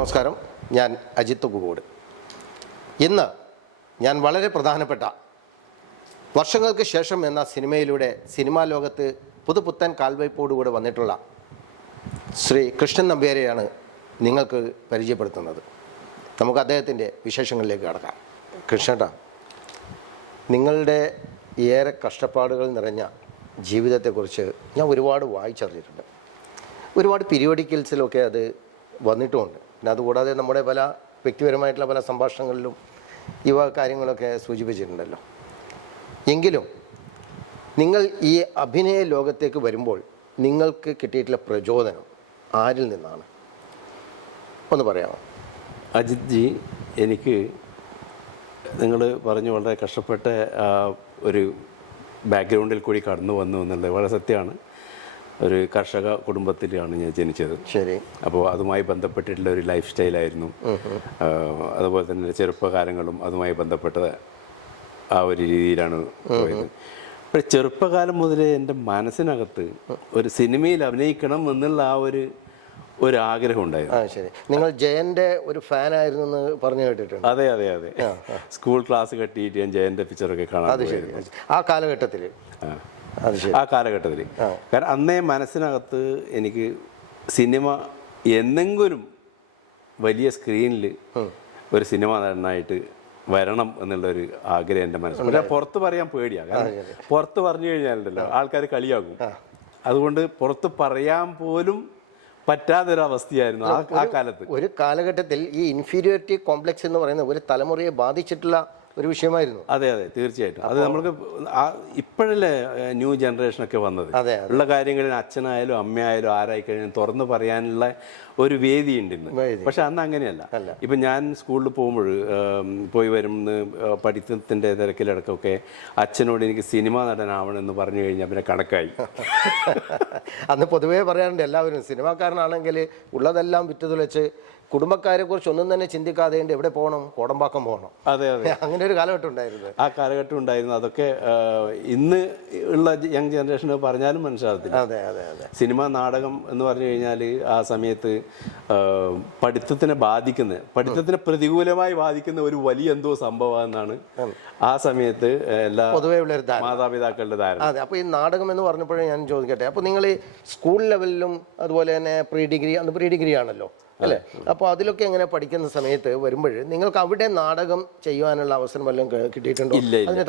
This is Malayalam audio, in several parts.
നമസ്കാരം. ഞാൻ അജിത്ത് കുകോട്. ഇന്ന് ഞാൻ വളരെ പ്രധാനപ്പെട്ട വർഷങ്ങൾക്ക് ശേഷം എന്ന സിനിമയിലൂടെ സിനിമാ ലോകത്ത് പുതുപുത്തൻ കാൽവയ്പോടുകൂടെ വന്നിട്ടുള്ള ശ്രീ കൃഷ്ണൻ നമ്പ്യാരെയാണ് നിങ്ങൾക്ക് പരിചയപ്പെടുത്തുന്നത്. നമുക്ക് അദ്ദേഹത്തിൻ്റെ വിശേഷങ്ങളിലേക്ക് കടക്കാം. കൃഷ്ണേട്ടാ, നിങ്ങളുടെ ഏറെ കഷ്ടപ്പാടുകൾ നിറഞ്ഞ ജീവിതത്തെക്കുറിച്ച് ഞാൻ ഒരുപാട് വായിച്ചറിഞ്ഞിട്ടുണ്ട്. ഒരുപാട് പീരിയോഡിക്കൽസിലൊക്കെ അത് വന്നിട്ടുമുണ്ട്. പിന്നെ അതുകൂടാതെ നമ്മുടെ പല വ്യക്തിപരമായിട്ടുള്ള പല സംഭാഷണങ്ങളിലും ഇവ കാര്യങ്ങളൊക്കെ സൂചിപ്പിച്ചിട്ടുണ്ടല്ലോ. എങ്കിലും നിങ്ങൾ ഈ അഭിനയ ലോകത്തേക്ക് വരുമ്പോൾ നിങ്ങൾക്ക് കിട്ടിയിട്ടുള്ള പ്രചോദനം ആരിൽ നിന്നാണ് ഒന്ന് പറയാമോ? അജിത് ജി, എനിക്ക് നിങ്ങൾ പറഞ്ഞു വളരെ കഷ്ടപ്പെട്ട ഒരു ബാക്ക്ഗ്രൗണ്ടിൽ കൂടി കടന്നു വന്നു എന്നുള്ളത് വളരെ സത്യമാണ്. ഒരു കർഷക കുടുംബത്തിലാണ് ഞാൻ ജനിച്ചത്. ശരി. അപ്പോൾ അതുമായി ബന്ധപ്പെട്ടിട്ടുള്ള ഒരു ലൈഫ് സ്റ്റൈലായിരുന്നു. അതുപോലെ തന്നെ ചെറുപ്പകാലങ്ങളും അതുമായി ബന്ധപ്പെട്ട ആ ഒരു രീതിയിലാണ് പോയത്. പക്ഷേ ചെറുപ്പകാലം മുതലേ എൻ്റെ മനസ്സിനകത്ത് ഒരു സിനിമയിൽ അഭിനയിക്കണം എന്നുള്ള ആ ഒരു ആഗ്രഹം ഉണ്ടായിരുന്നു. ശരി. നിങ്ങൾ ജയന്റെ ഒരു ഫാൻ ആയിരുന്നു എന്ന് പറഞ്ഞു കേട്ടിട്ടുണ്ട്. അതെ അതെ അതെ. സ്കൂൾ ക്ലാസ് കെട്ടിയിട്ട് ഞാൻ ജയന്റെ പിക്ചറൊക്കെ കാണാൻ. ആ കാലഘട്ടത്തിൽ കാരണം അന്നേ മനസ്സിനകത്ത് എനിക്ക് സിനിമ എന്നെങ്കിലും വലിയ സ്ക്രീനിൽ ഒരു സിനിമ നടനായിട്ട് വരണം എന്നുള്ളൊരു ആഗ്രഹം എൻ്റെ മനസ്സിൽ. പക്ഷേ പുറത്ത് പറയാൻ പേടിയാണ്. കാരണം പുറത്ത് പറഞ്ഞു കഴിഞ്ഞാലുണ്ടല്ലോ ആൾക്കാർ കളിയാകും. അതുകൊണ്ട് പുറത്ത് പറയാൻ പോലും പറ്റാത്തൊരവസ്ഥയായിരുന്നു ആ കാലത്ത്. ഒരു കാലഘട്ടത്തിൽ ഈ ഇൻഫീരിയോറിറ്റി കോംപ്ലക്സ് എന്ന് പറയുന്ന ഒരു തലമുറയെ ബാധിച്ചിട്ടുള്ള ഒരു വിഷയമായിരുന്നു. അതെ അതെ, തീർച്ചയായിട്ടും. അത് നമ്മൾക്ക് ഇപ്പോഴല്ലേ ന്യൂ ജനറേഷനൊക്കെ വന്നത്. ഉള്ള കാര്യങ്ങളിൽ അച്ഛനായാലും അമ്മയായാലും ആരായി കഴിഞ്ഞാൽ തുറന്നു പറയാനുള്ള ഒരു വേദി ഉണ്ട് ഇന്ന്. പക്ഷെ അന്ന് അങ്ങനെയല്ല. ഇപ്പം ഞാൻ സ്കൂളിൽ പോകുമ്പോൾ പോയി വരുന്ന പഠിത്തത്തിൻ്റെ തിരക്കിലടക്കമൊക്കെ അച്ഛനോട് എനിക്ക് സിനിമ നടനാവണമെന്ന് പറഞ്ഞു കഴിഞ്ഞാൽ പിന്നെ കണക്കായി. അന്ന് പൊതുവേ പറയാറുണ്ട് എല്ലാവരും സിനിമാക്കാരനാണെങ്കിൽ ഉള്ളതെല്ലാം വിറ്റുതുലച്ച് കുടുംബക്കാരെ കുറിച്ച് ഒന്നും തന്നെ ചിന്തിക്കാതെ എവിടെ പോകണം, കോടമ്പാക്കം പോകണം. അതെ അതെ, അങ്ങനെ ഒരു കാലഘട്ടം ഉണ്ടായിരുന്നു. ആ കാലഘട്ടം ഉണ്ടായിരുന്നു. അതൊക്കെ ഇന്ന് ഉള്ള യങ് ജനറേഷന് പറഞ്ഞാലും മനസ്സിലാകത്തില്ല. അതെ അതെ അതെ. സിനിമ നാടകം എന്ന് പറഞ്ഞു കഴിഞ്ഞാൽ ആ സമയത്ത് പഠിത്തത്തിനെ പ്രതികൂലമായി ബാധിക്കുന്ന ഒരു വലിയ എന്തോ സംഭവം എന്നാണ് ആ സമയത്ത് എല്ലാ പൊതുവേ ഉള്ള മാതാപിതാക്കളുടെ ധാരണ. അതെ. അപ്പോൾ ഈ നാടകം എന്ന് പറഞ്ഞപ്പോഴേ ഞാൻ ചോദിക്കട്ടെ, അപ്പോൾ നിങ്ങൾ സ്കൂൾ ലെവലിലും അതുപോലെ തന്നെ പ്രീ ഡിഗ്രി ആണല്ലോ അല്ലേ? അപ്പോൾ അതിലൊക്കെ എങ്ങനെ പഠിക്കുന്ന സമയത്ത് വരുമ്പോൾ നിങ്ങൾക്ക് അവിടെ നാടകം ചെയ്യുവാനുള്ള അവസരം വല്ലതും കിട്ടിയിട്ടുണ്ടോ? അതിന്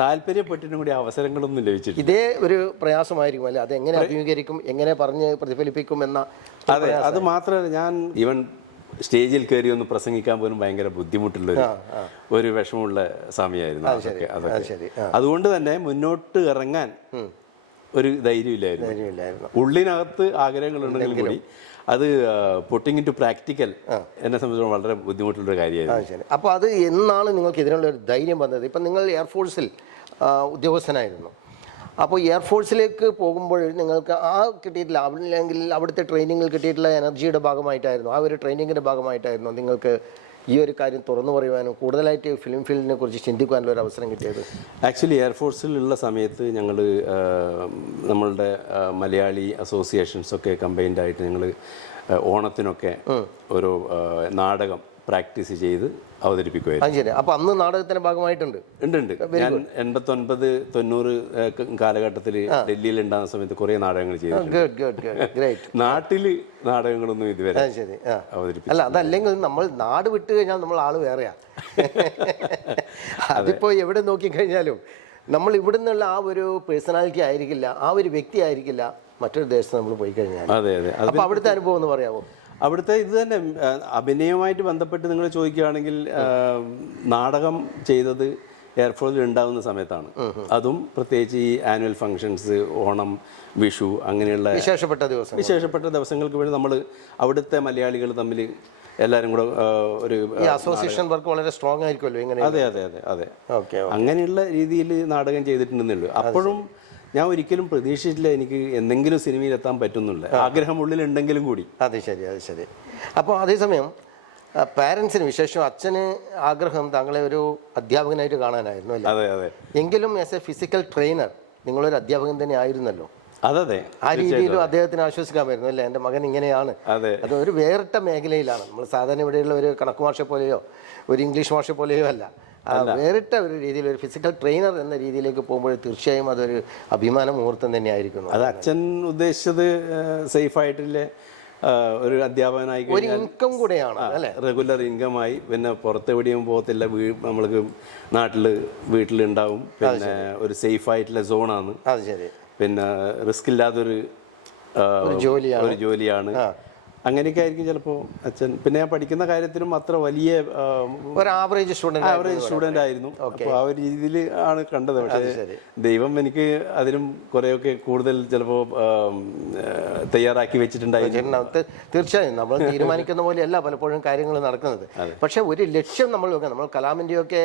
താല്പര്യപ്പെട്ടിട്ടും കൂടി അവസരങ്ങളൊന്നും ലഭിച്ചിട്ടില്ല. ഇതേ ഒരു പ്രയാസമായിരിക്കും അല്ലേ? അത് എങ്ങനെ അഭിമുഖീകരിക്കും, എങ്ങനെ പറഞ്ഞ് പ്രതിഫലിപ്പിക്കും എന്ന. അതെ, അത് മാത്രമല്ല, ഞാൻ ഈവൻ സ്റ്റേജിൽ കയറി ഒന്ന് പ്രസംഗിക്കാൻ പോലും ഭയങ്കര ബുദ്ധിമുട്ടുള്ള ഒരു വിഷമമുള്ള സമയമായിരുന്നു അതൊക്കെ. അതുകൊണ്ട് തന്നെ മുന്നോട്ട് ഇറങ്ങാൻ ഒരു ധൈര്യമില്ലായിരുന്നു. ഉള്ളിനകത്ത് ആഗ്രഹങ്ങളുണ്ടെങ്കിൽ കൂടി അത് പുട്ടിങ് ഇൻ ടു പ്രാക്ടിക്കൽ എന്നെ സംബന്ധിച്ചിടത്തോളം വളരെ ബുദ്ധിമുട്ടുള്ളൊരു കാര്യമായിരുന്നു. അപ്പോൾ അത് എന്നാണ് നിങ്ങൾക്ക് ഇതിനുള്ള ഒരു ധൈര്യം വന്നത്? ഇപ്പം നിങ്ങൾ എയർഫോഴ്സിൽ ഉദ്യോഗസ്ഥനായിരുന്നു. അപ്പോൾ എയർഫോഴ്സിലേക്ക് പോകുമ്പോൾ നിങ്ങൾക്ക് കിട്ടിയിട്ടില്ല, അല്ലെങ്കിൽ അവിടുത്തെ ട്രെയിനിങ്ങിൽ കിട്ടിയിട്ടുള്ള എനർജിയുടെ ഭാഗമായിട്ടായിരുന്നു, ആ ഒരു ട്രെയിനിങ്ങിൻ്റെ ഭാഗമായിട്ടായിരുന്നു നിങ്ങൾക്ക് ഈ ഒരു കാര്യം തുറന്നു പറയുവാനും കൂടുതലായിട്ട് ഫിലിം ഫീൽഡിനെ കുറിച്ച് ചിന്തിക്കുവാനുള്ള ഒരു അവസരം കിട്ടിയത്? ആക്ച്വലി എയർഫോഴ്സിലുള്ള സമയത്ത് ഞങ്ങൾ നമ്മളുടെ മലയാളി അസോസിയേഷൻസൊക്കെ കമ്പൈൻഡായിട്ട് ഞങ്ങൾ ഓണത്തിനൊക്കെ ഒരു നാടകം പ്രാക്ടീസ് ചെയ്ത് അവതരിപ്പിക്കുമായിരുന്നു. ശരി. അപ്പോൾ അന്ന് നാടകത്തിന്റെ ഭാഗമായിട്ടുണ്ട്. ഉണ്ട്. ഞാൻ 89-90 കാലഘട്ടത്തിൽ ഡൽഹിയിൽ ഉണ്ടാകുന്ന സമയത്ത് കുറേ നാടകങ്ങൾ ചെയ്തു. നാട്ടില് നാടകങ്ങളൊന്നും ഇതുവരെ അവതരിപ്പിച്ചു. അല്ല, അതല്ലെങ്കിൽ നമ്മൾ നാട് വിട്ട് കഴിഞ്ഞാൽ നമ്മൾ ആള് വേറെയാ. അതിപ്പോ എവിടെ നോക്കിക്കഴിഞ്ഞാലും നമ്മൾ ഇവിടുന്നുള്ള ആ ഒരു പേഴ്സണാലിറ്റി ആയിരിക്കില്ല, ആ ഒരു വ്യക്തി ആയിരിക്കില്ല മറ്റൊരു ദേശത്ത് നമ്മൾ പോയി കഴിഞ്ഞാൽ. അതെ അതെ. അപ്പോൾ അവിടുത്തെ അനുഭവം ഒന്ന് പറയാമോ? അവിടുത്തെ ഇത് തന്നെ അഭിനയവുമായിട്ട് ബന്ധപ്പെട്ട് നിങ്ങൾ ചോദിക്കുകയാണെങ്കിൽ നാടകം ചെയ്തത് എയർഫോഴ്സിൽ ഉണ്ടാകുന്ന സമയത്താണ്. അതും പ്രത്യേകിച്ച് ഈ ആനുവൽ ഫങ്ഷൻസ്, ഓണം, വിഷു, അങ്ങനെയുള്ള വിശേഷപ്പെട്ട ദിവസങ്ങൾക്ക് വേണ്ടി നമ്മൾ അവിടുത്തെ മലയാളികൾ തമ്മിൽ എല്ലാവരും കൂടെ ഒരു അസോസിയേഷൻ വർക്ക് വളരെ സ്ട്രോങ് ആയിരിക്കുമല്ലോ. അതെ അതെ അതെ അതെ. അങ്ങനെയുള്ള രീതിയിൽ നാടകം ചെയ്തിട്ടുണ്ടെന്നുള്ളൂ. അപ്പോഴും ഞാൻ ഒരിക്കലും പ്രതീക്ഷിച്ചിട്ടില്ല എനിക്ക് എന്തെങ്കിലും സിനിമയിൽ എത്താൻ പറ്റുന്നില്ല. ആഗ്രഹം ഉള്ളിലുണ്ടെങ്കിലും കൂടി. അത് ശരി. അപ്പോൾ അതേസമയം പാരൻസിന്, വിശേഷം അച്ഛന് ആഗ്രഹം താങ്കളെ ഒരു അധ്യാപകനായിട്ട് കാണാനായിരുന്നു അല്ലേ? അതെ അതെ. എങ്കിലും ആസ് എ ഫിസിക്കൽ ട്രെയിനർ നിങ്ങളൊരു അധ്യാപകൻ തന്നെ ആയിരുന്നല്ലോ. അതെ ആ രീതിയിലും അദ്ദേഹത്തിന് ആശ്വസിക്കാമായിരുന്നു അല്ലേ, എൻ്റെ മകൻ ഇങ്ങനെയാണ്. അതെ. അത് ഒരു വേറിട്ട മേഖലയിലാണ്. നമ്മൾ സാധാരണ ഇവിടെയുള്ള ഒരു കണക്ക് മാഷെ പോലെയോ ഒരു ഇംഗ്ലീഷ് മാഷെ പോലെയോ അല്ല, വേറിട്ട ഒരു രീതിയിൽ ഒരു ഫിസിക്കൽ ട്രെയിനർ എന്ന രീതിയിലേക്ക് പോകുമ്പോൾ തീർച്ചയായും അതൊരു അഭിമാന മുഹൂർത്തം തന്നെയായിരിക്കുന്നു. അത് അച്ഛൻ ഉദ്ദേശിച്ചത് സേഫായിട്ടില്ലേ ഒരു അധ്യാപകനായി ഒരു ഇൻകം കൂടെയാണ് അല്ലേ, റെഗുലർ ഇൻകമായി. പിന്നെ പുറത്തെവിടെയും പോകത്തില്ല, നമ്മൾക്ക് വീട്ടിലുണ്ടാവും. പിന്നെ ഒരു സേഫ് ആയിട്ടുള്ള സോണാണ്. അത് ശരി. പിന്നെ റിസ്ക് ഇല്ലാത്തൊരു ജോലിയാണ്. അങ്ങനെയൊക്കെ ആയിരിക്കും ചിലപ്പോൾ അച്ഛൻ. പിന്നെ ഞാൻ പഠിക്കുന്ന കാര്യത്തിലും അത്ര വലിയ ഒരു ആവറേജ് സ്റ്റുഡൻ്റ് ആയിരുന്നു. അപ്പോൾ ആ ഒരു രീതിയിൽ ആണ് കണ്ടത്. പക്ഷേ ദൈവം എനിക്ക് അതിലും കുറേയൊക്കെ കൂടുതൽ ചിലപ്പോൾ തയ്യാറാക്കി വെച്ചിട്ടുണ്ടായിരുന്നു. തീർച്ചയായും നമ്മൾ തീരുമാനിക്കുന്ന പോലെയല്ല പലപ്പോഴും കാര്യങ്ങൾ നടക്കുന്നത്. പക്ഷേ ഒരു ലക്ഷ്യം നമ്മൾ വെക്കണം. നമ്മൾ കലാമിൻ്റെയൊക്കെ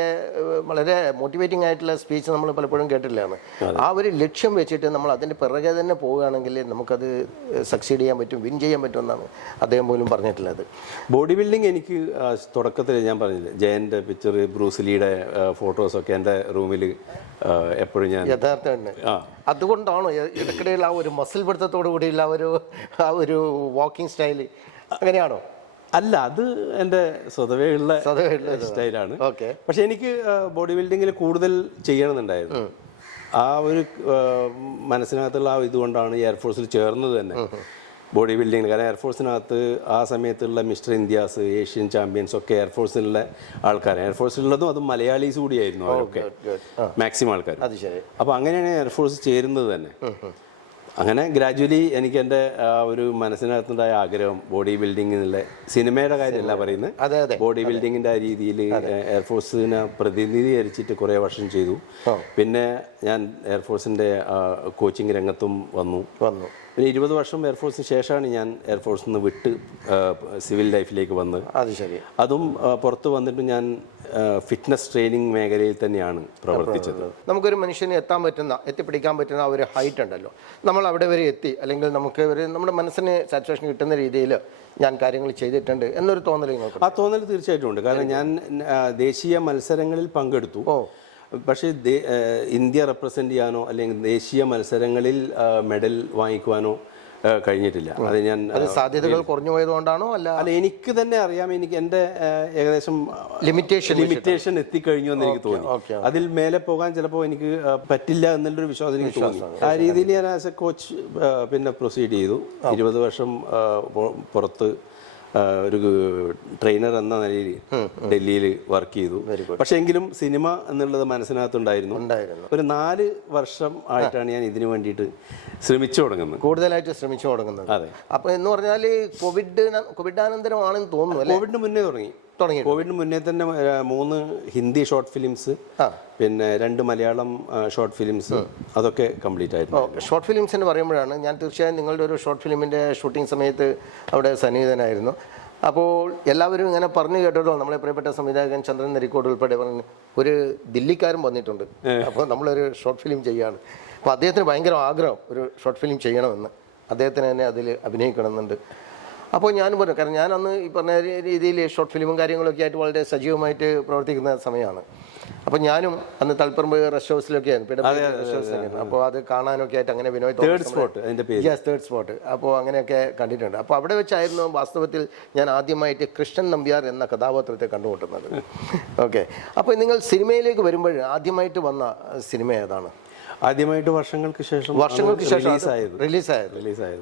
വളരെ മോട്ടിവേറ്റിംഗ് ആയിട്ടുള്ള സ്പീച്ച് നമ്മൾ പലപ്പോഴും കേട്ടില്ലാണ്. ആ ഒരു ലക്ഷ്യം വെച്ചിട്ട് നമ്മൾ അതിൻ്റെ പിറകെ തന്നെ പോവുകയാണെങ്കിൽ നമുക്കത് സക്സീഡ് ചെയ്യാൻ പറ്റും, വിൻ ചെയ്യാൻ പറ്റുമെന്നാണ് അദ്ദേഹം പോലും പറഞ്ഞിട്ടുള്ളത്. ബോഡി ബിൽഡിംഗ് എനിക്ക് തുടക്കത്തിൽ ഞാൻ പറഞ്ഞില്ലേ, ജയൻ്റെ പിക്ചർ, ബ്രൂസ്ലിയുടെ ഫോട്ടോസൊക്കെ എൻ്റെ റൂമിൽ എപ്പോഴും ഞാൻ യഥാർത്ഥമാണ്. അതുകൊണ്ടാണോ ഇടയ്ക്കിടെയുള്ള ആ ഒരു മസിൽ പിടുത്തത്തോടു കൂടിയുള്ള ആ ഒരു വാക്കിംഗ് സ്റ്റൈല് അങ്ങനെയാണോ? അല്ല, അത് എൻ്റെ സ്വതവേ ഉള്ള സ്റ്റൈലാണ്. പക്ഷെ എനിക്ക് ബോഡി ബിൽഡിങ്ങിൽ കൂടുതൽ ചെയ്യണമെന്നുണ്ടായിരുന്നു. ആ ഒരു മനസ്സിനകത്തുള്ള ആ ഇതുകൊണ്ടാണ് എയർഫോഴ്സിൽ ചേർന്നത് തന്നെ, ബോഡി ബിൽഡിങ്ങിൽ. കാരണം എയർഫോഴ്സിനകത്ത് ആ സമയത്തുള്ള മിസ്റ്റർ ഇന്ത്യാസ്, ഏഷ്യൻ ചാമ്പ്യൻസ് ഒക്കെ എയർഫോഴ്സിലുള്ള ആൾക്കാർ, എയർഫോഴ്സിലുള്ളതും അതും മലയാളീസ് കൂടിയായിരുന്നു അവരൊക്കെ, മാക്സിമം ആൾക്കാർ. അപ്പോൾ അങ്ങനെയാണ് എയർഫോഴ്സ് ചേരുന്നത് തന്നെ. അങ്ങനെ ഗ്രാജുവലി എനിക്ക് എൻ്റെ ഒരു മനസ്സിനകത്തുണ്ടായ ആഗ്രഹം ബോഡി ബിൽഡിംഗ് എന്നുള്ള, സിനിമയുടെ കാര്യമല്ല പറയുന്നത്, ബോഡി ബിൽഡിങ്ങിൻ്റെ ആ രീതിയിൽ എയർഫോഴ്സിനെ പ്രതിനിധീകരിച്ചിട്ട് കുറേ വർഷം ചെയ്തു. പിന്നെ ഞാൻ എയർഫോഴ്സിൻ്റെ കോച്ചിങ് രംഗത്തും വന്നു. പിന്നെ 20 വർഷം എയർഫോഴ്സിന് ശേഷമാണ് ഞാൻ എയർഫോഴ്സിൽ നിന്ന് വിട്ട് സിവിൽ ലൈഫിലേക്ക് വന്നത്. അതും പുറത്ത് വന്നിട്ട് ഞാൻ ഫിറ്റ്നസ് ട്രെയിനിങ് മേഖലയിൽ തന്നെയാണ് പ്രവർത്തിച്ചത്. നമുക്കൊരു മനുഷ്യന് എത്തിപ്പിടിക്കാൻ പറ്റുന്ന ഒരു ഹൈറ്റ് ഉണ്ടല്ലോ, നമ്മൾ അവിടെ വരെ എത്തി, അല്ലെങ്കിൽ നമുക്ക് നമ്മുടെ മനസ്സിന് സാറ്റിസ്ഫാക്ഷൻ കിട്ടുന്ന രീതിയിൽ ഞാൻ കാര്യങ്ങൾ ചെയ്തിട്ടുണ്ട് എന്നൊരു തോന്നൽ നിങ്ങൾക്ക്? ആ തോന്നൽ തീർച്ചയായിട്ടും ഉണ്ട്. കാരണം ഞാൻ ദേശീയ മത്സരങ്ങളിൽ പങ്കെടുത്തു. പക്ഷേ ഇന്ത്യ റെപ്രസെൻ്റ് ചെയ്യാനോ അല്ലെങ്കിൽ ദേശീയ മത്സരങ്ങളിൽ മെഡൽ വാങ്ങിക്കുവാനോ കഴിഞ്ഞിട്ടില്ല. അത് ഞാൻ സാധ്യതകൾ കുറഞ്ഞു പോയതുകൊണ്ടാണോ? അല്ല, എനിക്ക് തന്നെ അറിയാം, എനിക്ക് എൻ്റെ ഏകദേശം ലിമിറ്റേഷൻ എത്തിക്കഴിഞ്ഞു എന്ന് എനിക്ക് തോന്നി. അതിൽ മേലെ പോകാൻ ചിലപ്പോൾ എനിക്ക് പറ്റില്ല എന്നുള്ളൊരു വിശ്വാസം എനിക്ക് തോന്നി. ആ രീതിയിൽ ഞാൻ ആസ് എ കോച്ച് പിന്നെ പ്രൊസീഡ് ചെയ്തു. 20 വർഷം പുറത്ത് ഒരു ട്രെയിനർ എന്ന നിലയിൽ ഡൽഹിയിൽ വർക്ക് ചെയ്തു. പക്ഷെ എങ്കിലും സിനിമ എന്നുള്ളത് മനസ്സിനകത്തുണ്ടായിരുന്നു. ഒരു 4 വർഷം ആയിട്ടാണ് ഞാൻ ഇതിനു വേണ്ടിയിട്ട് കൂടുതലായിട്ട് ശ്രമിച്ചു തുടങ്ങുന്നത്. അതെ. അപ്പൊ എന്ന് പറഞ്ഞാൽ കോവിഡാനന്തരമാണെന്ന് തോന്നുന്നു അല്ലേ? കോവിഡിന് മുന്നേ തുടങ്ങി. കോവിഡിന് മുന്നേ തന്നെ 3 ഹിന്ദി ഷോർട്ട് ഫിലിംസ്, പിന്നെ 2 മലയാളം ഷോർട്ട് ഫിലിംസ്, അതൊക്കെ കംപ്ലീറ്റ് ആയിരുന്നു. ഷോർട്ട് ഫിലിംസ് എന്ന് പറയുമ്പോഴാണ് ഞാൻ തീർച്ചയായും നിങ്ങളുടെ ഒരു ഷോർട്ട് ഫിലിമിൻ്റെ ഷൂട്ടിംഗ് സമയത്ത് അവിടെ സന്നിഹിതനായിരുന്നു. അപ്പോൾ എല്ലാവരും ഇങ്ങനെ പറഞ്ഞു കേട്ടല്ലോ, നമ്മളെ പ്രിയപ്പെട്ട സംവിധായകൻ ചന്ദ്രൻ നരിക്കോട് ഉൾപ്പെടെ പറഞ്ഞു ഒരു ദില്ലിക്കാരൻ വന്നിട്ടുണ്ട്, അപ്പോൾ നമ്മളൊരു ഷോർട്ട് ഫിലിം ചെയ്യുകയാണ്. അപ്പോൾ അദ്ദേഹത്തിന് ഭയങ്കര ആഗ്രഹം ഒരു ഷോർട്ട് ഫിലിം ചെയ്യണമെന്ന്, അദ്ദേഹത്തിന് തന്നെ അതിൽ അഭിനയിക്കണമെന്നുണ്ട്. അപ്പോൾ ഞാനും പറഞ്ഞു, കാരണം ഞാൻ അന്ന് ഈ പറഞ്ഞ രീതിയിൽ ഷോർട്ട് ഫിലിമും കാര്യങ്ങളൊക്കെ ആയിട്ട് വളരെ സജീവമായിട്ട് പ്രവർത്തിക്കുന്ന സമയമാണ്. അപ്പോൾ ഞാനും അന്ന് തളിപ്പറമ്പ് റെസ്റ്റ് ഹൗസിലൊക്കെ ആയിരുന്നു. അപ്പോൾ അത് കാണാനൊക്കെ ആയിട്ട് അങ്ങനെ വിനോദ് തേർഡ് സ്പോട്ട് അപ്പോൾ അങ്ങനെയൊക്കെ കണ്ടിട്ടുണ്ട്. അപ്പോൾ അവിടെ വെച്ചായിരുന്നു വാസ്തവത്തിൽ ഞാൻ ആദ്യമായിട്ട് കൃഷ്ണൻ നമ്പ്യാർ എന്ന കഥാപാത്രത്തെ കണ്ടുമുട്ടുന്നത്. ഓക്കെ, അപ്പോൾ നിങ്ങൾ സിനിമയിലേക്ക് വരുമ്പോൾ ആദ്യമായിട്ട് വന്ന സിനിമ ഏതാണ്? ആദ്യമായിട്ട് വർഷങ്ങൾക്ക് ശേഷം റിലീസായത്.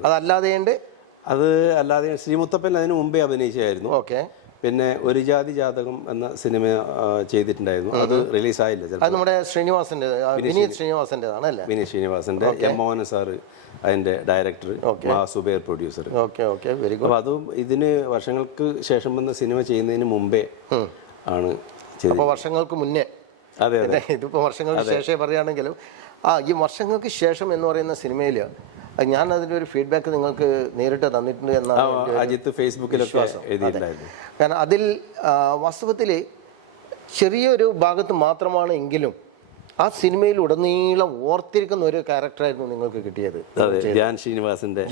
അതല്ലാതെ ശ്രീമുത്തപ്പൻ അതിന് മുമ്പേ അഭിനയിച്ചായിരുന്നു. ഓക്കെ. പിന്നെ ഒരു ജാതി ജാതകം എന്ന സിനിമ ചെയ്തിട്ടുണ്ടായിരുന്നു. അത് റിലീസായില്ല. അത് നമ്മുടെ വിനീത് ശ്രീനിവാസന്റെ എം മോഹൻ സാറ് അതിന്റെ ഡയറക്ടർ, സുബേർ പ്രൊഡ്യൂസർ. അപ്പോൾ അതും ഇതിന് വർഷങ്ങൾക്ക് ശേഷം വന്ന സിനിമ ചെയ്യുന്നതിന് മുമ്പേ ആണ് ചെയ്തത്. വർഷങ്ങൾക്ക് മുന്നേ. അതെ, ഇതിപ്പോൾ വർഷങ്ങൾക്ക് ശേഷം പറയുകയാണെങ്കിലും ഈ വർഷങ്ങൾക്ക് ശേഷം എന്ന് പറയുന്ന സിനിമയിൽ ഞാൻ അതിൻ്റെ ഒരു ഫീഡ്ബാക്ക് നിങ്ങൾക്ക് നേരിട്ട് തന്നിട്ടുണ്ട് എന്നാണ് അജിത്ത് ഫേസ്ബുക്കിലൊക്കെ എഴുതിയിട്ടുണ്ടായിരുന്നു. കാരണം അതിൽ വാസ്തവത്തിൽ ചെറിയൊരു ഭാഗത്ത് മാത്രമാണ് എങ്കിലും ആ സിനിമയിൽ ഉടനീളം ഓർത്തിരിക്കുന്ന ഒരു ക്യാരക്ടറായിരുന്നു നിങ്ങൾക്ക് കിട്ടിയത്. ധ്യാൻ ശ്രീനിവാസന്റെ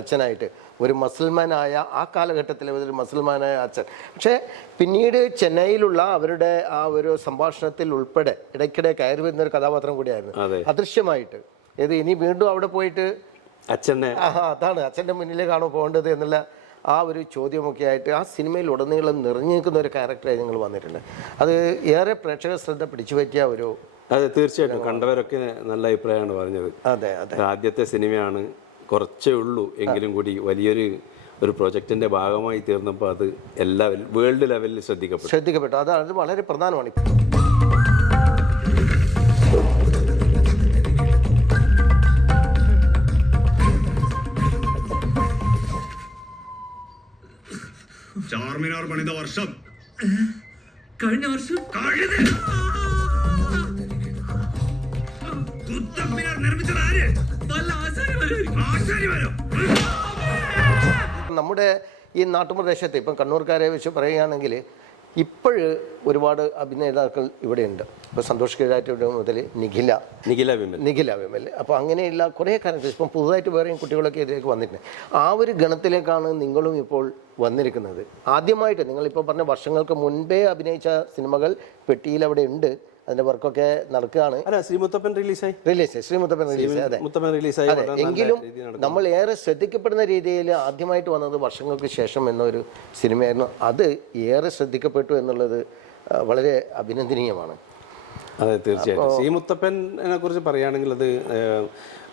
അച്ഛനായിട്ട് ഒരു മുസൽമാനായ, ആ കാലഘട്ടത്തിലെ ഒരു മുസൽമാനായ അച്ഛൻ. പക്ഷേ പിന്നീട് ചെന്നൈയിലുള്ള അവരുടെ ആ ഒരു സംഭാഷണത്തിൽ ഉൾപ്പെടെ ഇടയ്ക്കിടെ കയറി വരുന്ന ഒരു കഥാപാത്രം കൂടിയായിരുന്നു അദൃശ്യമായിട്ട്. ഇത് ഇനി വീണ്ടും അവിടെ പോയിട്ട് അച്ഛനെ അതാണ് അച്ഛൻ്റെ മുന്നിലേക്കാണോ പോകേണ്ടത് എന്നുള്ള ആ ഒരു ചോദ്യമൊക്കെ ആയിട്ട് ആ സിനിമയിൽ ഉടനീളം നിറഞ്ഞു നിൽക്കുന്ന ഒരു ക്യാരക്ടറായി നിങ്ങൾ വന്നിട്ടുണ്ട്. അത് ഏറെ പ്രേക്ഷക ശ്രദ്ധ പിടിച്ചു പറ്റിയ ഒരു അതെ തീർച്ചയായിട്ടും കണ്ടവരൊക്കെ നല്ല അഭിപ്രായമാണ് പറഞ്ഞത്. അതെ അതെ ആദ്യത്തെ സിനിമയാണ്, കുറച്ചേ ഉള്ളൂ എങ്കിലും കൂടി ഒരു പ്രൊജക്ടിന്റെ ഭാഗമായി തീർന്നപ്പോൾ അത് എല്ലാ വേൾഡ് ലെവലിൽ ശ്രദ്ധിക്കപ്പെട്ടു. അതാണ് വളരെ പ്രധാനമാണ്. ചാർമിനാർ പണിത വർഷം കഴിഞ്ഞ വർഷം കുത്തബ്മിനാർ നിർമ്മിച്ചത് ആര്? വല്ല ആശാരിമാരോ? നമ്മുടെ ഈ നാട്ടുപ്രദേശത്ത് ഇപ്പം കണ്ണൂർക്കാരെ വെച്ച് പറയുകയാണെങ്കിൽ ഇപ്പോഴ് ഒരുപാട് അഭിനേതാക്കൾ ഇവിടെയുണ്ട്. ഇപ്പോൾ സന്തോഷ് കീഴാറ്റൂർ മുതൽ നിഖില വിമൽ, അപ്പോൾ അങ്ങനെയുള്ള കുറേ ക്യാരക്ടേഴ്സ് ഇപ്പം പുതുതായിട്ട് വേറെയും കുട്ടികളൊക്കെ ഇതിലേക്ക് വന്നിട്ടുണ്ട്. ആ ഒരു ഗണത്തിലേക്കാണ് നിങ്ങളും ഇപ്പോൾ വന്നിരിക്കുന്നത്. ആദ്യമായിട്ട് നിങ്ങളിപ്പോൾ പറഞ്ഞ വർഷങ്ങൾക്ക് മുൻപേ അഭിനയിച്ച സിനിമകൾ പെട്ടിയിൽ അവിടെ ഉണ്ട്, അതിന്റെ വർക്കൊക്കെ നടക്കുകയാണ്. ശ്രീമുത്തപ്പൻ റിലീസായി. അതെ, എങ്കിലും നമ്മൾ ഏറെ ശ്രദ്ധിക്കപ്പെടുന്ന രീതിയിൽ ആദ്യമായിട്ട് വന്നത് വർഷങ്ങൾക്ക് ശേഷം എന്നൊരു സിനിമയായിരുന്നു. അത് ഏറെ ശ്രദ്ധിക്കപ്പെട്ടു എന്നുള്ളത് വളരെ അഭിനന്ദനീയമാണ്. അതെ തീർച്ചയായിട്ടും. ശ്രീമുത്തപ്പനെ കുറിച്ച് പറയുകയാണെങ്കിൽ അത്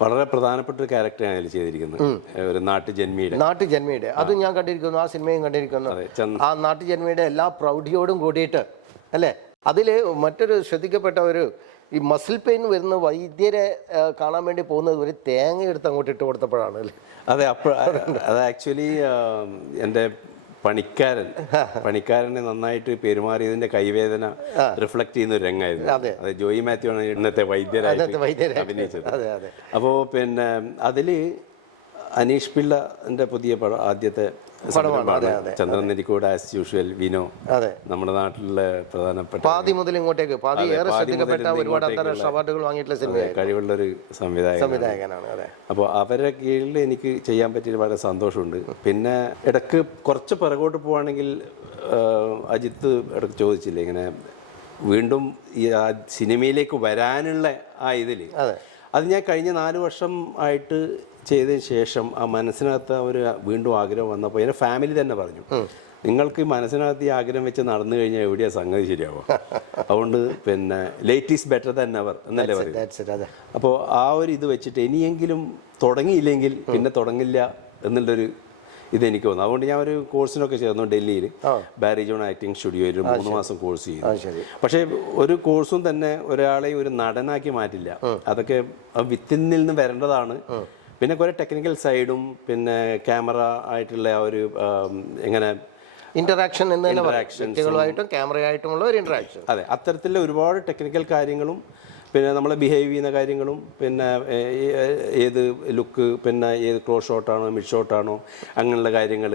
വളരെ പ്രധാനപ്പെട്ട ഒരു ക്യാരക്ടറാണ് അതിൽ ചെയ്തിരിക്കുന്നത്. ഒരു നാട്ടുജന്മിയുടെ അത് ഞാൻ കണ്ടിരിക്കുന്നു, ആ സിനിമയും കണ്ടിരിക്കുന്നു. ആ നാട്ടുജന്മിയുടെ എല്ലാ പ്രൗഢിയോടും കൂടിയിട്ട് അല്ലേ. അതിൽ മറ്റൊരു ശ്രദ്ധിക്കപ്പെട്ട ഒരു ഈ മസിൽ പെയിൻ വരുന്ന വൈദ്യരെ കാണാൻ വേണ്ടി പോകുന്നത് ഒരു തേങ്ങ എടുത്ത് അങ്ങോട്ട് ഇട്ട് കൊടുത്തപ്പോഴാണ് അല്ലേ. അതെ, അത് ആക്ച്വലി എൻ്റെ പണിക്കാരനെ നന്നായിട്ട് പെരുമാറിയതിന്റെ കൈവേദന റിഫ്ലക്ട് ചെയ്യുന്ന ഒരു രംഗമായിരുന്നു. അതെ, ജോയി മാത്യു ആണ് ഇന്നത്തെ വൈദ്യരായിട്ട് അഭിനയിച്ചത്. അപ്പോൾ പിന്നെ അതില് അനീഷ് പിള്ളന്റെ പുതിയ പടം, ആദ്യത്തെ ചന്ദ്രൻ നെരിക്കോട് ആസ് യൂഷ്വൽ, വിനോ, നമ്മുടെ നാട്ടിലെ പ്രധാനപ്പെട്ട പാതി മുതൽ ഇങ്ങോട്ടേക്ക് ഏറെ ശ്രദ്ധിക്കപ്പെട്ട ഒരുപാട് അന്താരാഷ്ട്ര അവാർഡുകൾ വാങ്ങിയിട്ടുള്ള സിനിമ, കഴിവുള്ളൊരു സംവിധായകനാണ്. അപ്പോൾ അവരുടെ കീഴിൽ എനിക്ക് ചെയ്യാൻ പറ്റിയ വളരെ സന്തോഷമുണ്ട്. പിന്നെ ഇടയ്ക്ക് കുറച്ച് പിറകോട്ട് പോവാണെങ്കിൽ അജിത്ത് ഇടയ്ക്ക് ചോദിച്ചില്ലേ ഇങ്ങനെ വീണ്ടും ഈ സിനിമയിലേക്ക് വരാനുള്ള ആ ഇതിൽ, അത് ഞാൻ കഴിഞ്ഞ 4 വർഷം ആയിട്ട് ചെയ്തതിന് ശേഷം ആ മനസ്സിനകത്ത് ഒരു വീണ്ടും ആഗ്രഹം വന്നപ്പോൾ എൻ്റെ ഫാമിലി തന്നെ പറഞ്ഞു, നിങ്ങൾക്ക് മനസ്സിനകത്ത് ഈ ആഗ്രഹം വെച്ച് നടന്നു കഴിഞ്ഞാൽ എവിടെയാ സംഗതി ശരിയാവും. അതുകൊണ്ട് പിന്നെ late is better than never എന്നല്ലേ പറയും. അപ്പോൾ ആ ഒരു ഇത് വെച്ചിട്ട് ഇനിയെങ്കിലും തുടങ്ങിയില്ലെങ്കിൽ പിന്നെ തുടങ്ങില്ല എന്നുള്ളൊരു ഇതെനിക്ക് തോന്നുന്നു. അതുകൊണ്ട് ഞാൻ ഒരു കോഴ്സിനൊക്കെ ചേർന്നു ഡൽഹിയിൽ, ബാരി ജോൺ ആക്ടിങ് സ്റ്റുഡിയോയിൽ 3 മാസം കോഴ്സ് ചെയ്തു. പക്ഷേ ഒരു കോഴ്സും തന്നെ ഒരാളെ ഒരു നടനാക്കി മാറ്റില്ല. അതൊക്കെ വിത്തിൽ നിന്ന് വരേണ്ടതാണ്. പിന്നെ കുറെ ടെക്നിക്കൽ സൈഡും പിന്നെ ക്യാമറ ആയിട്ടുള്ള ആ ഒരു എങ്ങനെ ഇന്ററാക്ഷൻ വ്യക്തികളുമായിട്ടും ക്യാമറയായിട്ടുമുള്ള ഒരു ഇന്ററാക്ഷൻ, അതെ, അത്തരത്തിലുള്ള ഒരുപാട് ടെക്നിക്കൽ കാര്യങ്ങളും പിന്നെ നമ്മൾ ബിഹേവ് ചെയ്യുന്ന കാര്യങ്ങളും പിന്നെ ഏത് ലുക്ക് പിന്നെ ഏത് ക്ലോസ് ഷോട്ടാണോ മിഡ് ഷോട്ടാണോ അങ്ങനെയുള്ള കാര്യങ്ങൾ,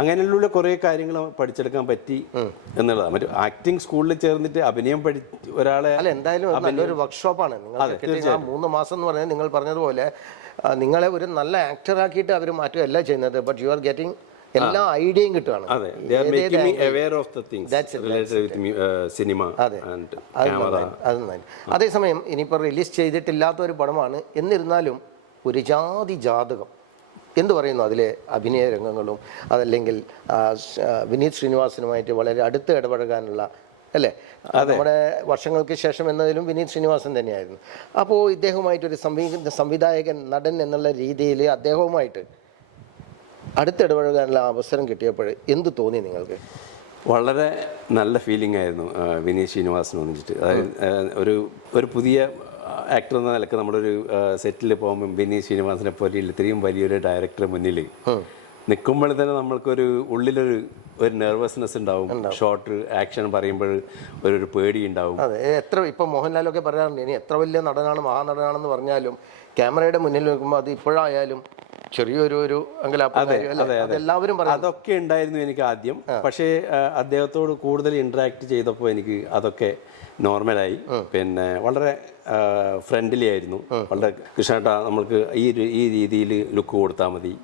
അങ്ങനെയുള്ള കുറേ കാര്യങ്ങൾ പഠിച്ചെടുക്കാൻ പറ്റി എന്നുള്ളതാണ്. മറ്റു ആക്ടിങ് സ്കൂളിൽ ചേർന്നിട്ട് അഭിനയം ഒരാളെ എന്തായാലും നല്ലൊരു വർക്ക്ഷോപ്പാണ് നിങ്ങൾ 3 മാസം എന്ന് പറഞ്ഞാൽ നിങ്ങൾ പറഞ്ഞതുപോലെ നിങ്ങളെ ഒരു നല്ല ആക്ടറാക്കിയിട്ട് അവർ മാറ്റുകയല്ല ചെയ്യുന്നത്. ബട്ട് യു ആർ ഗെറ്റിംഗ് എല്ലാ ഐഡിയയും കിട്ടുകയാണ്. അതേസമയം ഇനിയിപ്പോൾ റിലീസ് ചെയ്തിട്ടില്ലാത്ത ഒരു പടമാണ്, എന്നിരുന്നാലും ഒരു ജാതകം എന്ത് പറയുന്നു അതിലെ അഭിനയ രംഗങ്ങളും അതല്ലെങ്കിൽ വിനീത് ശ്രീനിവാസനുമായിട്ട് വളരെ അടുത്ത് ഇടപഴകാനുള്ള അല്ലേ, നമ്മുടെ വർഷങ്ങൾക്ക് ശേഷം എന്നതിലും വിനീത് ശ്രീനിവാസൻ തന്നെയായിരുന്നു. അപ്പോൾ ഇദ്ദേഹവുമായിട്ടൊരു സംവിധായകൻ നടൻ എന്നുള്ള രീതിയിൽ അദ്ദേഹവുമായിട്ട് അടുത്തിടപഴകാനുള്ള അവസരം കിട്ടിയപ്പോൾ എന്ത് തോന്നി നിങ്ങൾക്ക്? വളരെ നല്ല ഫീലിംഗ് ആയിരുന്നു വിനീത് ശ്രീനിവാസനെ ഒന്നിച്ചിട്ട്. അതായത് ഒരു പുതിയ ആക്ടർ എന്ന നിലക്ക് നമ്മളൊരു സെറ്റിൽ പോകുമ്പോൾ വിനീത് ശ്രീനിവാസനെ പോലെ ഇത്രയും വലിയൊരു ഡയറക്ടറെ മുന്നിൽ നിൽക്കുമ്പോൾ തന്നെ നമ്മൾക്കൊരു ഉള്ളിലൊരു നെർവസ്നെസ് ഉണ്ടാവും. ഷോർട്ട് ആക്ഷൻ പറയുമ്പോൾ ഒരു പേടി ഉണ്ടാവും. അതെ, എത്ര ഇപ്പം മോഹൻലാലൊക്കെ പറയാറുണ്ട്, ഇനി എത്ര വലിയ നടനാണ് മഹാനടനാണെന്ന് പറഞ്ഞാലും ക്യാമറയുടെ മുന്നിൽ നിൽക്കുമ്പോൾ അത് ഇപ്പോഴായാലും ചെറിയൊരു എല്ലാവരും അതൊക്കെ ഉണ്ടായിരുന്നു എനിക്ക് ആദ്യം. പക്ഷേ അദ്ദേഹത്തോട് കൂടുതൽ ഇന്ററാക്ട് ചെയ്തപ്പോൾ എനിക്ക് അതൊക്കെ നോർമലായി. പിന്നെ വളരെ ഫ്രണ്ട്ലി ആയിരുന്നു. വളരെ കൃഷ്ണേട്ടാ നമ്മൾക്ക് ഈ രീതിയിൽ ലുക്ക് കൊടുത്താൽ മതി,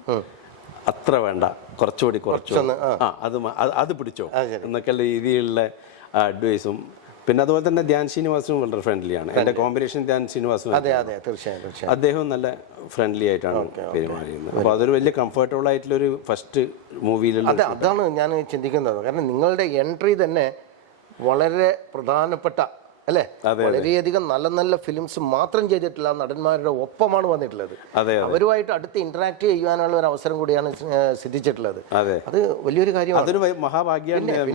അത്ര വേണ്ട, കുറച്ചുകൂടി അത് പിടിച്ചോ എന്നൊക്കെയുള്ള രീതിയിലുള്ള അഡ്വൈസും പിന്നെ അതുപോലെ തന്നെ ധ്യാൻ ശ്രീനിവാസും വളരെ ഫ്രണ്ട്ലിയാണ്. എൻ്റെ കോമ്പിനേഷൻ ധ്യാൻ ശ്രീനിവാസും. അതെ തീർച്ചയായും അദ്ദേഹം നല്ല ഫ്രണ്ട്ലി ആയിട്ടാണ് പെരുമാറിയത്. അപ്പോൾ അതൊരു വലിയ കംഫർട്ടബിൾ ആയിട്ടുള്ളൊരു ഫസ്റ്റ് മൂവിയിലുള്ള. അതാണ് ഞാൻ ചിന്തിക്കുന്നത്. കാരണം നിങ്ങളുടെ എൻട്രി തന്നെ വളരെ പ്രധാനപ്പെട്ട അല്ലേ, വളരെയധികം നല്ല നല്ല ഫിലിംസ് മാത്രം ചെയ്തിട്ടില്ല നടന്മാരുടെ ഒപ്പമാണ് വന്നിട്ടുള്ളത്. അവരുമായിട്ട് അടുത്ത് ഇന്ററാക്ട് ചെയ്യാനുള്ള ഒരു അവസരം കൂടിയാണ് സിദ്ധിച്ചിട്ടുള്ളത്. അത് വലിയൊരു കാര്യമാണ്, മഹാഭാഗ്യമാണ്.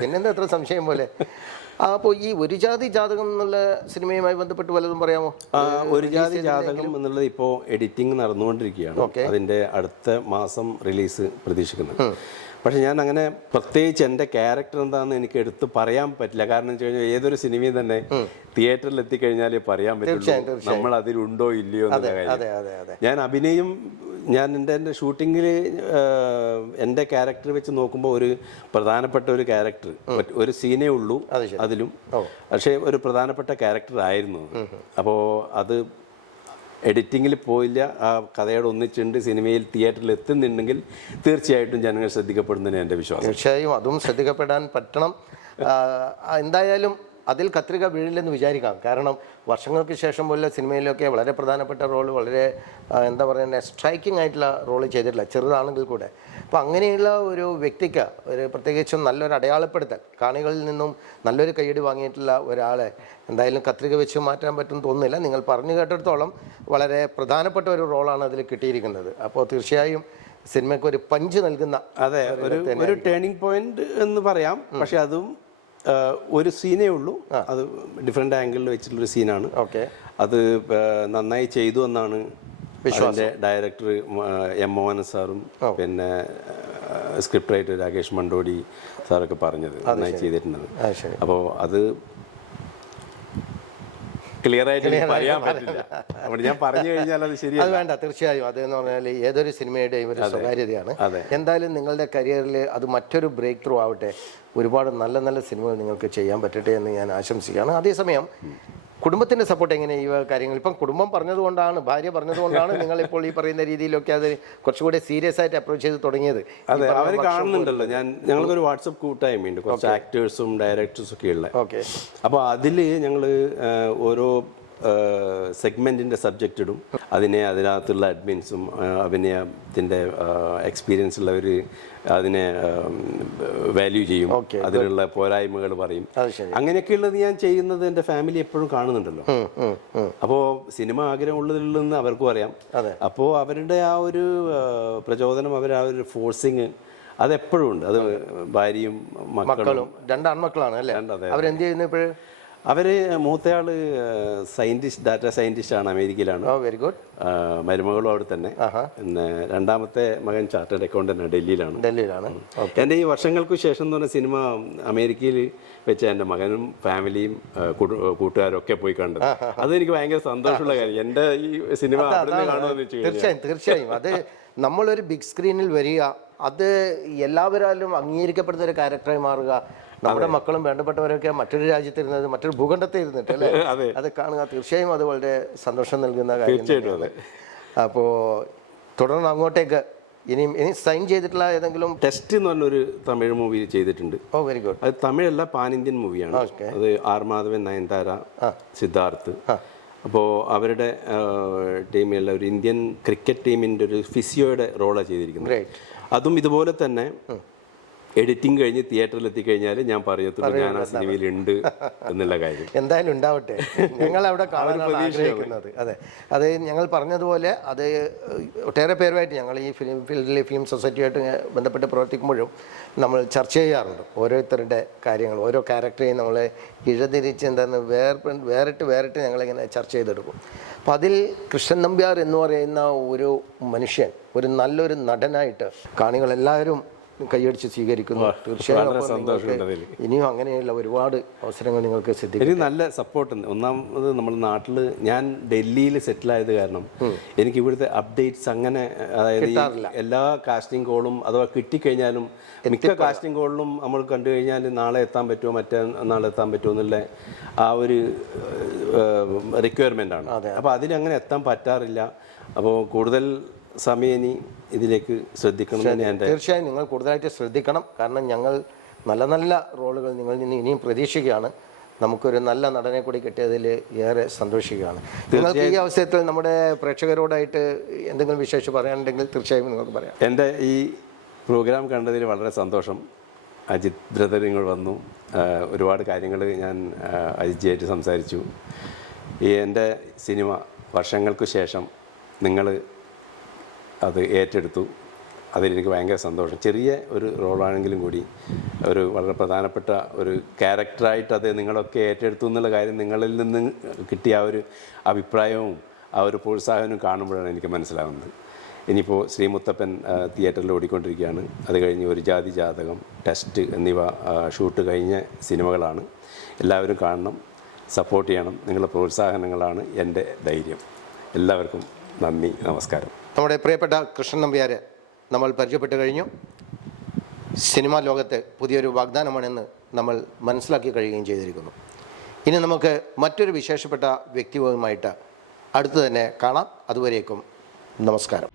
പിന്നെന്താ എത്ര സംശയം പോലെ. അപ്പോൾ ഈ ഒരു ജാതി ജാതകം എന്നുള്ള സിനിമയുമായി ബന്ധപ്പെട്ട് വല്ലതും പറയാമോ? ഒരു ജാതി ജാതകം എന്നുള്ളത് ഇപ്പോൾ എഡിറ്റിംഗ് നടന്നുകൊണ്ടിരിക്കുകയാണ്. അതിൻ്റെ അടുത്ത മാസം റിലീസ് പ്രതീക്ഷിക്കുന്നത്. പക്ഷെ ഞാൻ അങ്ങനെ പ്രത്യേകിച്ച് എൻ്റെ ക്യാരക്ടർ എന്താണെന്ന് എനിക്ക് എടുത്ത് പറയാൻ പറ്റില്ല. കാരണം വെച്ച് കഴിഞ്ഞാൽ ഏതൊരു സിനിമയും തന്നെ തിയേറ്ററിൽ എത്തിക്കഴിഞ്ഞാൽ പറയാൻ പറ്റുള്ളൂ നമ്മൾ അതിലുണ്ടോ ഇല്ലയോ എന്നുള്ള കാര്യം. ഞാൻ അഭിനയം ഞാൻ എൻ്റെ ഷൂട്ടിങ്ങിൽ എൻ്റെ ക്യാരക്ടർ വെച്ച് നോക്കുമ്പോൾ ഒരു പ്രധാനപ്പെട്ട ഒരു ക്യാരക്ടർ, ഒരു സീനേ ഉള്ളൂ അതിലും, പക്ഷേ ഒരു പ്രധാനപ്പെട്ട ക്യാരക്ടർ ആയിരുന്നു. അപ്പോൾ അത് എഡിറ്റിങ്ങിൽ പോയില്ല, ആ കഥയോട് ഒന്നിച്ചുണ്ട്, സിനിമയിൽ തിയേറ്ററിൽ എത്തുന്നുണ്ടെങ്കിൽ തീർച്ചയായിട്ടും ജനങ്ങൾ ശ്രദ്ധിക്കപ്പെടുന്നതിന് എൻ്റെ വിശ്വാസം. തീർച്ചയായും അതും ശ്രദ്ധിക്കപ്പെടാൻ പറ്റണം. എന്തായാലും അതിൽ കത്രിക വീഴില്ലെന്ന് വിചാരിക്കാം. കാരണം വർഷങ്ങൾക്ക് ശേഷം പോലെ സിനിമയിലൊക്കെ വളരെ പ്രധാനപ്പെട്ട റോള്, വളരെ എന്താ പറയുക, സ്ട്രൈക്കിംഗ് ആയിട്ടുള്ള റോള് ചെയ്തിട്ടില്ല, ചെറുതാണെങ്കിൽ കൂടെ. അപ്പോൾ അങ്ങനെയുള്ള ഒരു വ്യക്തിക്ക് ഒരു പ്രത്യേകിച്ചും നല്ലൊരു അടയാളപ്പെടുത്തൽ, കാണികളിൽ നിന്നും നല്ലൊരു കയ്യടി വാങ്ങിയിട്ടുള്ള ഒരാളെ എന്തായാലും കത്രിക വെച്ച് മാറ്റാൻ പറ്റുമെന്ന് തോന്നുന്നില്ല. നിങ്ങൾ പറഞ്ഞു കേട്ടിടത്തോളം വളരെ പ്രധാനപ്പെട്ട ഒരു റോളാണ് അതിൽ കിട്ടിയിരിക്കുന്നത്. അപ്പോൾ തീർച്ചയായും സിനിമയ്ക്ക് ഒരു പഞ്ച് നൽകുന്ന, ഒരു ടേണിംഗ് പോയിന്റ് എന്ന് പറയാം. പക്ഷെ അതും ഒരു സീനേ ഉള്ളൂ, അത് ഡിഫറെൻ്റ് ആംഗിളിൽ വെച്ചിട്ടുള്ളൊരു സീനാണ്. അത് നന്നായി ചെയ്തു എന്നാണ് അതിൻ്റെ ഡയറക്ടർ എം മോഹൻ സാറും പിന്നെ സ്ക്രിപ്റ്റ് റൈറ്റർ രാകേഷ് മണ്ടോടി സാറൊക്കെ പറഞ്ഞത് നന്നായി ചെയ്തിട്ടുള്ളത്. അപ്പോൾ അത് ക്ലിയർ ആയിട്ട് പറയാൻ പറ്റില്ല. അപ്പോൾ ഞാൻ പറഞ്ഞു കഴിഞ്ഞാൽ അത് ശരിയാണ്. അത് വേണ്ട, തീർച്ചയായും അതെന്ന് പറഞ്ഞാൽ ഏതൊരു സിനിമയുടെയും ഒരു സ്വകാര്യതയാണ്. എന്തായാലും നിങ്ങളുടെ കരിയറിൽ അത് മറ്റൊരു ബ്രേക്ക് ത്രൂ ആവട്ടെ, ഒരുപാട് നല്ല നല്ല സിനിമകൾ നിങ്ങൾക്ക് ചെയ്യാൻ പറ്റട്ടെ എന്ന് ഞാൻ ആശംസിക്കുകയാണ്. അതേസമയം കുടുംബത്തിൻ്റെ സപ്പോർട്ട് എങ്ങനെ ഈ കാര്യങ്ങൾ? ഇപ്പം കുടുംബം പറഞ്ഞതുകൊണ്ടാണ്, ഭാര്യ പറഞ്ഞതുകൊണ്ടാണ് നിങ്ങളിപ്പോൾ ഈ പറയുന്ന രീതിയിലൊക്കെ അത് കുറച്ചുകൂടെ സീരിയസ് ആയിട്ട് അപ്രോച്ച് ചെയ്ത് തുടങ്ങിയത്. അതെ, അവർ കാണുന്നുണ്ടല്ലോ. ഞങ്ങൾക്കൊരു വാട്സപ്പ് കൂട്ടായ്മയുണ്ട്, കുറച്ച് ആക്ടേഴ്സും ഡയറക്ടേഴ്സും ഒക്കെ ഉള്ള. അപ്പോൾ അതിൽ ഞങ്ങൾ ഓരോ സെഗ്മെൻറ്റിൻ്റെ സബ്ജക്റ്റ് ഇടും. അതിനകത്തുള്ള അഡ്മിൻസും അഭിനയത്തിൻ്റെ എക്സ്പീരിയൻസ് ഉള്ളവർ അതിനെ വാല്യൂ ചെയ്യും, അതിലുള്ള പോരായ്മകൾ പറയും. അങ്ങനെയൊക്കെയുള്ളത് ഞാൻ ചെയ്യുന്നത് എൻ്റെ ഫാമിലി എപ്പോഴും കാണുന്നുണ്ടല്ലോ. അപ്പോൾ സിനിമ ആഗ്രഹമുള്ളതിൽ അവർക്കും അറിയാം. അപ്പോൾ അവരുടെ ആ ഒരു പ്രചോദനം, ആ ഒരു ഫോഴ്സിങ് അതെപ്പോഴും ഉണ്ട്. അത് ഭാര്യയും മക്കളും, 2 ആൺമക്കളാണ് അല്ലേ? അവരെന്ത് ചെയ്യുന്നു ഇപ്പോഴും? അവർ മൂത്തയാള് സയന്റിസ്റ്റ്, ഡാറ്റ സയന്റിസ്റ്റ് ആണ്, അമേരിക്കയിലാണ്. Very good. മരുമകളും അവിടെ തന്നെ. പിന്നെ രണ്ടാമത്തെ മകൻ ചാർട്ടേഡ് അക്കൗണ്ടന്റ് ഡൽഹിയിലാണ്. എൻ്റെ ഈ വർഷങ്ങൾക്ക് ശേഷം എന്ന് പറഞ്ഞ സിനിമ അമേരിക്കയിൽ വെച്ച എൻ്റെ മകനും ഫാമിലിയും കൂട്ടുകാരും ഒക്കെ പോയി കണ്ടത്. അതെനിക്ക് ഭയങ്കര സന്തോഷമുള്ള കാര്യം. എൻ്റെ ഈ സിനിമ കാണുമെന്ന് തീർച്ചയായും അത് നമ്മളൊരു ബിഗ് സ്ക്രീനിൽ വരിക, അത് എല്ലാവരാലും അംഗീകരിക്കപ്പെടുന്ന ഒരു ക്യാരക്ടറായി മാറുക, നമ്മുടെ മക്കളും വേണ്ടപ്പെട്ടവരൊക്കെ മറ്റൊരു രാജ്യത്തിരുന്നത്, മറ്റൊരു ഭൂഖണ്ഡത്തിൽ ഇരുന്നിട്ട് അല്ലേ അത് കാണുക, തീർച്ചയായും അത് വളരെ സന്തോഷം നൽകുന്ന കാര്യം. അപ്പോൾ തുടർന്ന് അങ്ങോട്ടേക്ക് ഇനി സൈൻ ചെയ്തിട്ടുള്ള ഏതെങ്കിലും? ടെസ്റ്റ് എന്ന് പറഞ്ഞൊരു തമിഴ് മൂവി ചെയ്തിട്ടുണ്ട്. Very good. അത് തമിഴല്ല, പാൻ ഇന്ത്യൻ മൂവിയാണ്. അത് ആർ മാധവൻ, നയൻതാര, സിദ്ധാർത്ഥ്. അപ്പോൾ അവരുടെ ടീമിലുള്ള ഒരു ഇന്ത്യൻ ക്രിക്കറ്റ് ടീമിൻ്റെ ഒരു ഫിസിയോയുടെ റോളാണ് ചെയ്തിരിക്കുന്നത്. അതും ഇതുപോലെ തന്നെ എഡിറ്റിംഗ് കഴിഞ്ഞ് തിയേറ്ററിൽ എത്തിക്കഴിഞ്ഞാൽ ഞാൻ പറയത്തുള്ളൂ ഞാൻ ആ സിനിമയിലുണ്ട് എന്നുള്ള കാര്യം. എന്തായാലും ഉണ്ടാവട്ടെ, ഞങ്ങൾ അവിടെ കാണാനാണ് ആഗ്രഹിക്കുന്നത്. അത് ഞങ്ങൾ പറഞ്ഞതുപോലെ അത് ഒട്ടേറെ പേരുമായിട്ട് ഞങ്ങൾ ഈ ഫിലിം സൊസൈറ്റിയായിട്ട് ബന്ധപ്പെട്ട് പ്രവർത്തിക്കുമ്പോഴും നമ്മൾ ചർച്ച ചെയ്യാറുണ്ട് ഓരോരുത്തരുടെ കാര്യങ്ങൾ. ഓരോ ക്യാരക്ടറെയും നമ്മൾ ഇഴതിരിച്ച് എന്താണെന്ന് വേറിട്ട് ഞങ്ങളിങ്ങനെ ചർച്ച ചെയ്തെടുക്കും. അപ്പോൾ അതിൽ കൃഷ്ണൻ നമ്പ്യാർ എന്ന് പറയുന്ന ഒരു മനുഷ്യൻ ഒരു നല്ലൊരു നടനായിട്ട് കാണികളെല്ലാവരും കൈയടിച്ച് സ്വീകരിക്കുന്നു. തീർച്ചയായും ഇനിയും അങ്ങനെയുള്ള ഒരുപാട് അവസരങ്ങൾ നിങ്ങൾക്ക് സിദ്ധിക്കും. എനിക്ക് നല്ല സപ്പോർട്ട്. ഒന്നാമത് നമ്മുടെ നാട്ടിൽ ഞാൻ ഡൽഹിയിൽ സെറ്റിലായത് കാരണം എനിക്ക് ഇവിടുത്തെ അപ്ഡേറ്റ്സ് അങ്ങനെ, അതായത് എല്ലാ കാസ്റ്റിംഗ് കോളും അഥവാ കിട്ടിക്കഴിഞ്ഞാലും മിക്ക കാസ്റ്റിംഗ് കോളിലും നമ്മൾ കണ്ടു കഴിഞ്ഞാൽ നാളെ എത്താൻ പറ്റുമോ, മറ്റന്നാളെ എത്താൻ പറ്റുമോ എന്നുള്ള ആ ഒരു റിക്വയർമെൻ്റ് ആണ്. അപ്പോൾ അതിലങ്ങനെ എത്താൻ പറ്റാറില്ല. അപ്പോൾ കൂടുതൽ സമയം ഇനി ഇതിലേക്ക് ശ്രദ്ധിക്കണം. തീർച്ചയായും നിങ്ങൾ കൂടുതലായിട്ട് ശ്രദ്ധിക്കണം. കാരണം ഞങ്ങൾ നല്ല നല്ല റോളുകൾ നിങ്ങളിൽ നിന്ന് ഇനിയും പ്രതീക്ഷിക്കുകയാണ്. നമുക്കൊരു നല്ല നടനെ കൂടി കിട്ടിയതിൽ ഏറെ സന്തോഷിക്കുകയാണ്. നിങ്ങൾക്ക് ഈ അവസരത്തിൽ നമ്മുടെ പ്രേക്ഷകരോടായിട്ട് എന്തെങ്കിലും വിശേഷം പറയാനുണ്ടെങ്കിൽ തീർച്ചയായും നിങ്ങൾക്ക് പറയാം. എൻ്റെ ഈ പ്രോഗ്രാം കണ്ടതിൽ വളരെ സന്തോഷം. അജിത് ബ്രദർ ഇങ്ങോട്ട് വന്നു, ഒരുപാട് കാര്യങ്ങൾ ഞാൻ അജിജിയായിട്ട് സംസാരിച്ചു. ഈ എൻ്റെ സിനിമ വർഷങ്ങൾക്ക് ശേഷം നിങ്ങൾ അത് ഏറ്റെടുത്തു, അതിലെനിക്ക് ഭയങ്കര സന്തോഷം. ചെറിയ ഒരു റോളാണെങ്കിലും കൂടി ഒരു വളരെ പ്രധാനപ്പെട്ട ഒരു ക്യാരക്ടറായിട്ട് അത് നിങ്ങളൊക്കെ ഏറ്റെടുത്തു എന്നുള്ള കാര്യം നിങ്ങളിൽ നിന്ന് കിട്ടിയ ആ ഒരു അഭിപ്രായവും ആ ഒരു പ്രോത്സാഹനവും കാണുമ്പോഴാണ് എനിക്ക് മനസ്സിലാവുന്നത്. ഇനിയിപ്പോൾ ശ്രീമുത്തപ്പൻ തിയേറ്ററിൽ ഓടിക്കൊണ്ടിരിക്കുകയാണ്. അത് കഴിഞ്ഞ് ഒരു ജാതി ജാതകം, ടെസ്റ്റ് എന്നിവ ഷൂട്ട് കഴിഞ്ഞ സിനിമകളാണ്. എല്ലാവരും കാണണം, സപ്പോർട്ട് ചെയ്യണം. നിങ്ങളുടെ പ്രോത്സാഹനങ്ങളാണ് എൻ്റെ ധൈര്യം. എല്ലാവർക്കും നന്ദി, നമസ്കാരം. നമ്മുടെ പ്രിയപ്പെട്ട കൃഷ്ണൻ നമ്പ്യാരെ നമ്മൾ പരിചയപ്പെട്ട് കഴിഞ്ഞു. സിനിമാ ലോകത്ത് പുതിയൊരു വാഗ്ദാനമാണെന്ന് നമ്മൾ മനസ്സിലാക്കി കഴിയുകയും ചെയ്തിരിക്കുന്നു. ഇനി നമുക്ക് മറ്റൊരു വിശേഷപ്പെട്ട വ്യക്തിയുമായിട്ട് അടുത്ത് തന്നെ കാണാം. അതുവരേക്കും നമസ്കാരം.